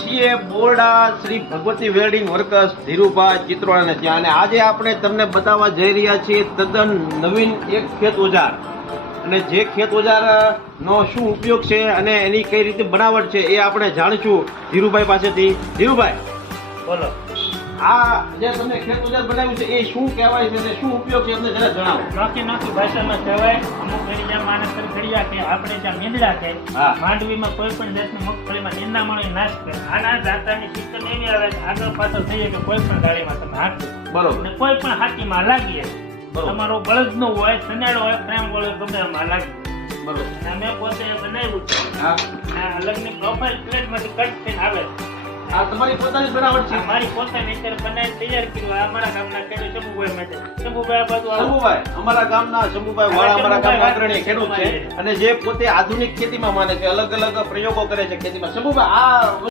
છીએ Borda Shri Bhagwati welding workers Dhirubhai Chitroda ત્યાં, અને આજે આપણે તમને બતાવવા જઈ રહ્યા છીએ તદ્દન નવીન એક ખેત ઓજાર. અને જે ખેત ઓજાર નો શું ઉપયોગ છે અને એની કઈ રીતે બનાવટ છે એ આપણે જાણીશું ધીરુભાઈ પાસેથી. ધીરુભાઈ, બોલો. આ જે તમે ખેત ઓજાર બનાવ્યું છે એ શું કહેવાય છે અને શું ઉપયોગ છે અમને જરા જણાવો. નોખી ભાષામાં કહેવાય. અમુક ઘડી જ્યાં માણસ ખડીયા કે આપણે જ્યાં મીંદડા કે હા. માંડવીમાં કોઈ પણ જાતની મગફળીમાં નિંદામણો નાશ કરે. આના દાંતાની સિસ્ટમ એવી આવે કે આગળ પાછળ થઈ જાય કે કોઈ પણ ગાડીમાં તમે હાંકો બરોબર. અને કોઈ પણ હાથીમાં લાગીએ. બરોબર. તમારો બળદનો હોય, સનેડો હોય, ફ્રેમ હોય, ગમે એમાં લાગી. બરોબર. અને અમે પોતે બનાવ્યું છે. હા. આ અલગની પ્રોફાઇલ પ્લેટમાંથી કટ થઈને આવે છે. આ તમારી પોતાની બનાવટ છે? આ મારી પોતાની અત્યારે બનાવી તૈયાર કર્યું. આ અમારા ગામના ખેડૂત શંભુભાઈ માટે. શંભુભાઈ આ બાજુ આવો. શંભુભાઈ, અમારા ગામના શંભુભાઈ વાળા અમારા ગામના અગ્રણી ખેડૂત છે અને જે પોતે આધુનિક ખેતીમાં માને છે, અલગ અલગ પ્રયોગો કરે છે ખેતીમાં. શંભુભાઈ, આ